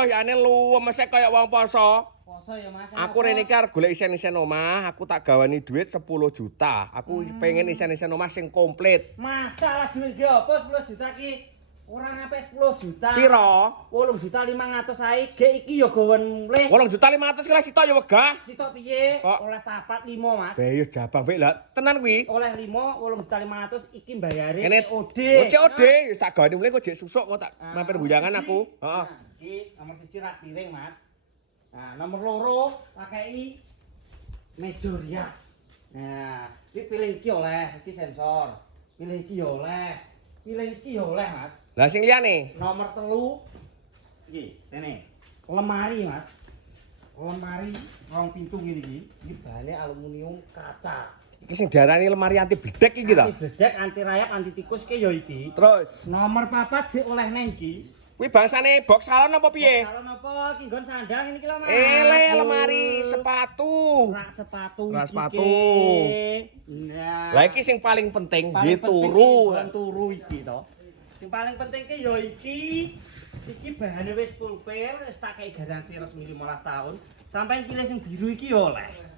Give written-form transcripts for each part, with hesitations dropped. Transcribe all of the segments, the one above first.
aduh ya ane luwem mesek kaya wong poso. Poso ya Mas. Aku rene iki arep golek isen-isen omah, aku tak gawani duit 10 juta. Aku pengen isen-isen omah sing komplit. Masalah duit ki apa 10 juta ki? Ora sampe 10 juta. Piro? 8.500.000 ae. Ge iki ya gawen mleh. 8.500.000 ki sitok ya wegah. Sitok piye? Kok? Oleh papat 5, Mas. Be yo jabang bae lah. Tenan kuwi. Oleh 5 8.500 iki mbayare Kene COD. Oh, COD, wis tak gawani mulai kok jek susuk kok tak mampir bujangan aku. Heeh. Nah, iki nomor 1 rak piring, Mas. Nah, nomor 2 pakai meja rias. Nah, iki pilih iki oleh, iki sensor. Pilih iki oleh. Pilih iki oleh, Mas. Lah sing liyane? Nomor 3 iki, rene. Lemari, Mas. Lemari rong pintu ngene iki. Iki bahane aluminium kaca. Iki sing diarani lemari anti bledek iki ta? Anti bledek, anti rayap, anti tikus ki ya iki. Terus, Nomor 4 sik oleh neh iki. kuwi bangsane box salon apa piye? Salon apa ki nggon sandang ini ki lho, Mas. Lemari sepatu. Rak sepatu. Rak iki, sepatu. Ki. Nah. Lah iki sing paling penting paling nggih turu. penting turu iki to. Sing paling penting ki ya iki. Iki bahane wis pulper, wis tak kei garansi resmi 15 tahun. Sampai pilih sing biru iki ya oleh.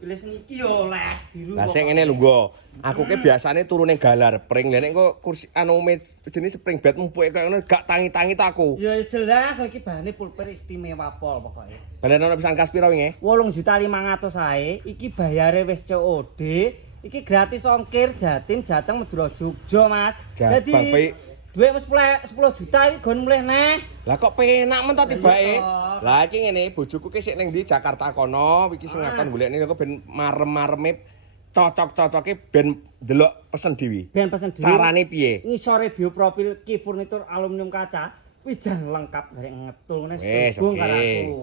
Pilih sing iki ya oleh biru. Lah sing ngene lho nggo. Aku ki biasane turu ning galar pring. Lah nek kok kursi anu jenis spring bed empuke kaya ngono gak tangi-tangi ta aku. Ya jelas iki bahane pulper istimewa pol pokoke. Balen ono pisan kas piro wingi? 8.500.000 ae. Iki bayare wis COD. Iki gratis ongkir Jatim, Jateng, Madura, Jogja, Mas. Jabang baik. Duit wis 10 juta iki gon mleh neh. Lah kok penak men to tibake? Iya. Lah iki ngene, bojoku ki sik ning ndi Jakarta kono, iki sing ngakon golekne kok ben marem-mareme cocok-cocoke ben ndelok pesen dhewe. Ben pesen dhewe. Carane piye? Ngisore bioprofil ki furnitur aluminium kaca, wis jan lengkap dari ngetul ngene Wis, setunggung karo oke. aku.